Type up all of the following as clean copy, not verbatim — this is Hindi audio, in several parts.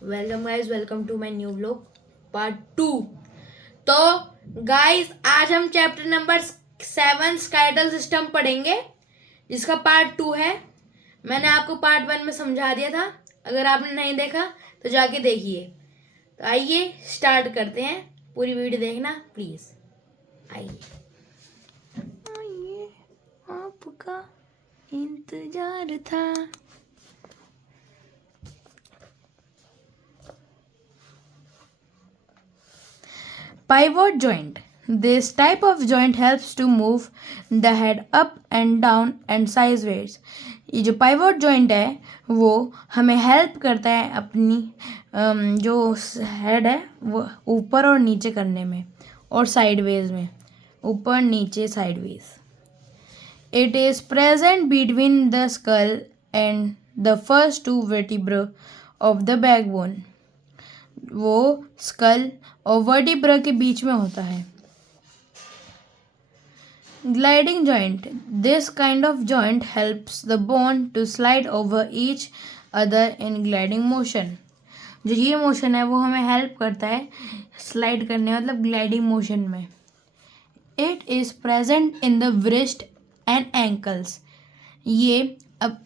Welcome guys, welcome to my new vlog part 2। तो गाइस, आज हम चैप्टर नंबर 7 स्काइटल सिस्टम पढ़ेंगे, जिसका पार्ट 2 है। मैंने आपको पार्ट 1 में समझा दिया था। अगर आपने नहीं देखा तो जाके देखिए। तो आइए स्टार्ट करते हैं। पूरी वीडियो देखना प्लीज। आइए आपका इंतजार था। Pivot joint. This type of joint helps to move the head up and down and sideways. ये जो पाइवोट जॉइंट है वो हमें हेल्प करता है अपनी जो हेड है वो ऊपर और नीचे करने में और साइडवेज में, ऊपर नीचे sideways. It is present between the skull and the first two vertebra of the backbone. वो स्कल और वर्टिब्रा के बीच में होता है। Gliding joint. This kind of joint helps the bone to slide over each other in gliding motion. जो ये मोशन है वो हमें हेल्प करता है स्लाइड करने, मतलब ग्लाइडिंग मोशन में। It is present in the wrist and ankles. ये अब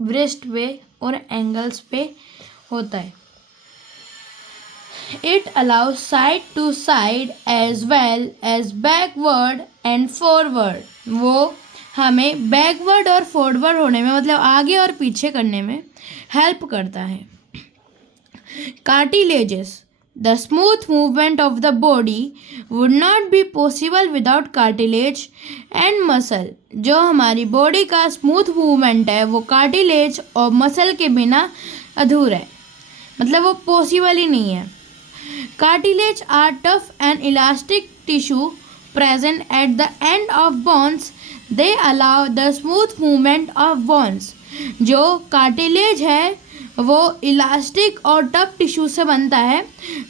wrist पे और एंगल्स पे होता है। It allows side to side as well as backward and forward. वो हमें बैकवर्ड और फॉरवर्ड होने में, मतलब आगे और पीछे करने में हेल्प करता है। Cartilages. The smooth movement of the body would not be possible without cartilage and muscle. जो हमारी बॉडी का स्मूथ मूवमेंट है वो कार्टिलेज और मसल के बिना अधूरा है, मतलब वो पॉसिबल ही नहीं है। Cartilage are tough and elastic tissue present at the end of bones. They allow the smooth movement of bones. जो कार्टिलेज है वो इलास्टिक और टफ टिश्यू से बनता है,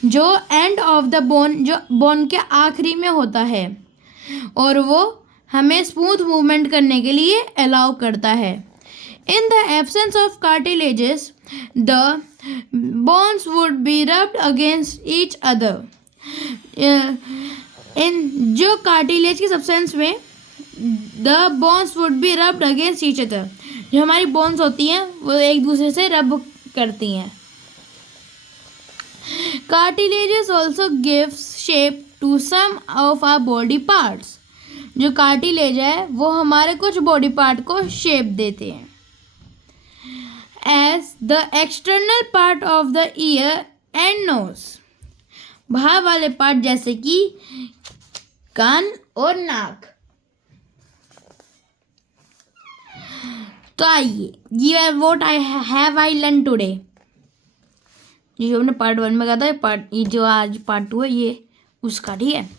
जो एंड ऑफ द बोन, जो बोन के आखिरी में होता है, और वो हमें स्मूथ मूवमेंट करने के लिए अलाउ करता है। In the absence of cartilages, the bones would be rubbed against each other. In जो कार्टिलेज की सब्सटेंस में the bones would be rubbed against each other, जो हमारी बोन्स होती हैं वो एक दूसरे से रब करती हैं। Cartilages also gives shape to some of our body parts. जो कार्टिलेज है वो हमारे कुछ बॉडी पार्ट को शेप देते हैं। As the external part of the ear and nose. बाहर वाले पार्ट जैसे कि कान और नाक। तो आइए, ये what I have I learn today, जो हमने पार्ट 1 में कहा था, ये जो आज पार्ट 2 है ये उसका, ठीक है।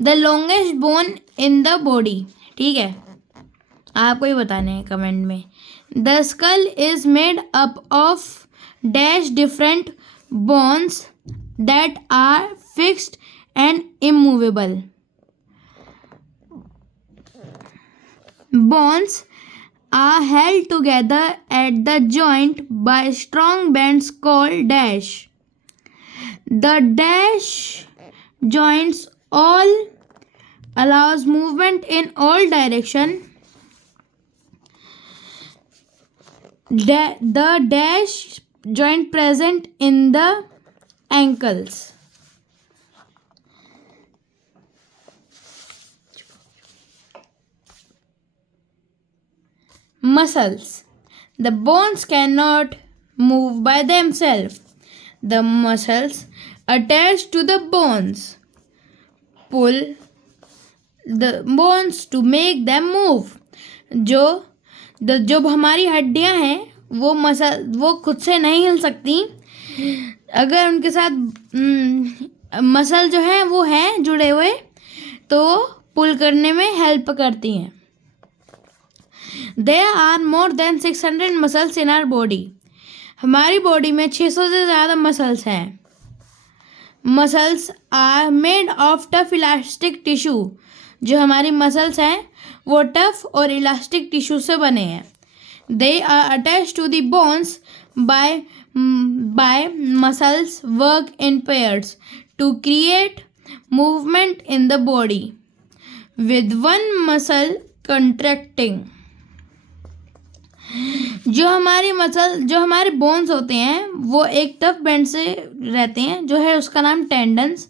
The longest bone in the body, ठीक है, आपको ही बताने हैं कमेंट में। The skull is made up of dash different bones that are fixed and immovable. Bones are held together at the joint by strong bands called dash. The dash joints all allows movement in all direction. The dash joint present in the ankles. Muscles. The bones cannot move by themselves. The muscles attached to the bones pull the bones to make them move. जो हमारी हड्डियां हैं वो वो खुद से नहीं हिल सकती, अगर उनके साथ मसल जो है वो हैं जुड़े हुए तो पुल करने में हेल्प करती हैं। There are more than 600 muscles in our body. हमारी बॉडी में 600 से ज़्यादा मसल्स हैं। Muscles are made of tough elastic tissue. जो हमारी मसल्स हैं वो टफ और इलास्टिक टिश्यू से बने हैं। They are attach to the bones by by muscles work in pairs to create movement in the body, with one muscle contracting. जो हमारे बोन्स होते हैं वो एक तरफ बेंड से रहते हैं, जो है उसका नाम टेंडन्स,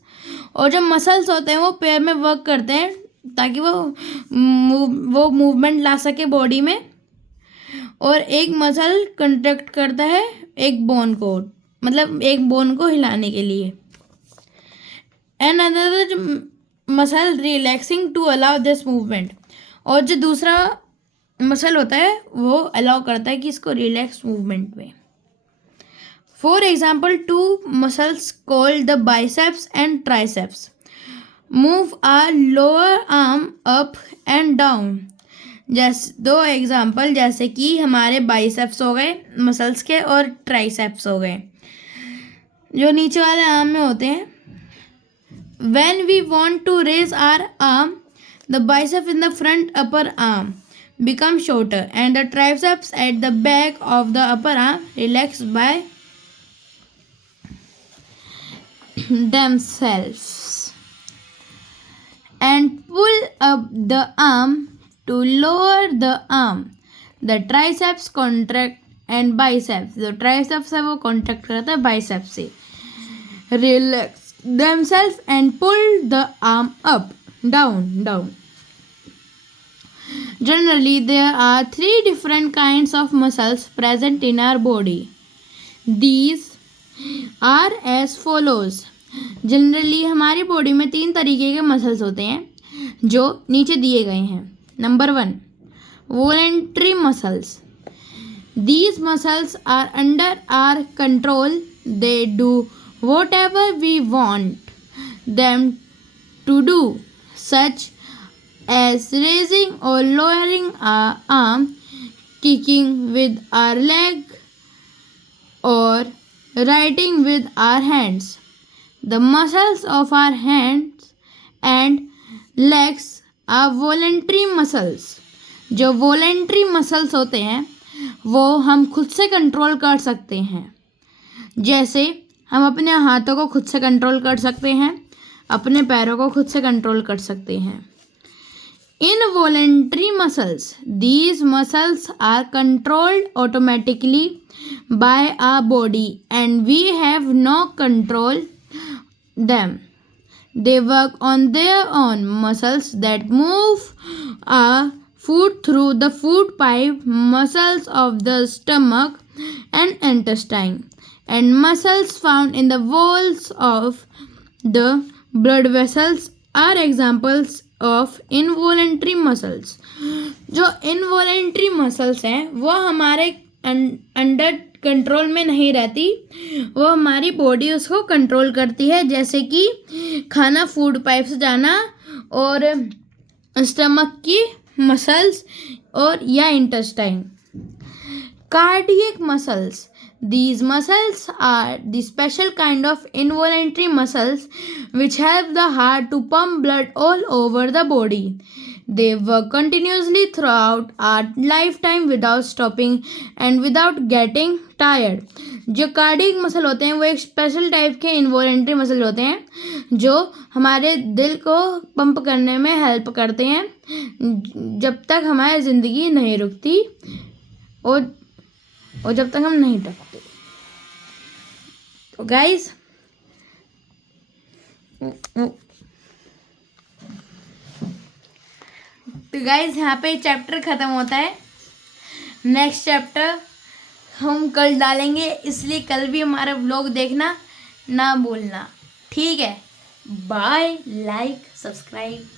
और जो मसल्स होते हैं वो पेयर में वर्क करते हैं ताकि वो मूवमेंट ला सके बॉडी में, और एक मसल कंट्रैक्ट करता है एक बोन को, मतलब एक बोन को हिलाने के लिए, and another muscle relaxing to allow this movement, और जो दूसरा मसल होता है वो अलाउ करता है कि इसको रिलैक्स मूवमेंट में. For example, two muscles called the biceps and triceps move our lower arm up and down. जैसे दो एग्जाम्पल, जैसे कि हमारे बाइसेप्स हो गए मसल्स के और ट्राइसेप्स हो गए जो नीचे वाले आर्म में होते हैं. When we want to raise our arm, the bicep in the front upper arm become shorter and the triceps at the back of the upper arm relax by themselves and pull up the arm to lower the arm. The triceps contract and biceps, जो triceps है वो contract करता है biceps से, relax themselves and pull the arm up, down. Generally, there are 3 different kinds of muscles present in our body. These are as follows. Generally, हमारी बॉडी में 3 तरीके के मसल्स होते हैं जो नीचे दिए गए हैं. Number 1, voluntary muscles. These muscles are under our control. They do whatever we want them to do, such as raising or lowering our arm, kicking with our leg, or writing with our hands. The muscles of our hands and legs are voluntary muscles. जो voluntary muscles होते हैं वो हम खुद से कंट्रोल कर सकते हैं. जैसे हम अपने हाथों को खुद से कंट्रोल कर सकते हैं, अपने पैरों को खुद से कंट्रोल कर सकते हैं. Involuntary muscles. These muscles are controlled automatically by our body and we have no control them. They work on their own. Muscles that move our food through the food pipe, muscles of the stomach and intestine, and muscles found in the walls of the blood vessels are examples of involuntary muscles. जो इनवॉलेंट्री मसल्स हैं वो हमारे अंडर कंट्रोल में नहीं रहती, वो हमारी बॉडी उसको कंट्रोल करती है, जैसे कि खाना फूड पाइप से जाना और स्टमक की मसल्स और या intestine. Cardiac muscles. These muscles are the special kind of involuntary muscles which help the heart to pump blood all over the body. They work continuously throughout our lifetime without stopping and without getting tired. जो कार्डियक मसल होते हैं वो एक स्पेशल टाइप के इनवॉलेंट्री मसल होते हैं जो हमारे दिल को पंप करने में हेल्प करते हैं जब तक हमारी ज़िंदगी नहीं रुकती और जब तक हम नहीं थकते. तो गाइज यहाँ पे चैप्टर ख़त्म होता है. नेक्स्ट चैप्टर हम कल डालेंगे, इसलिए कल भी हमारा व्लॉग देखना ना भूलना. ठीक है, बाय. Like, subscribe.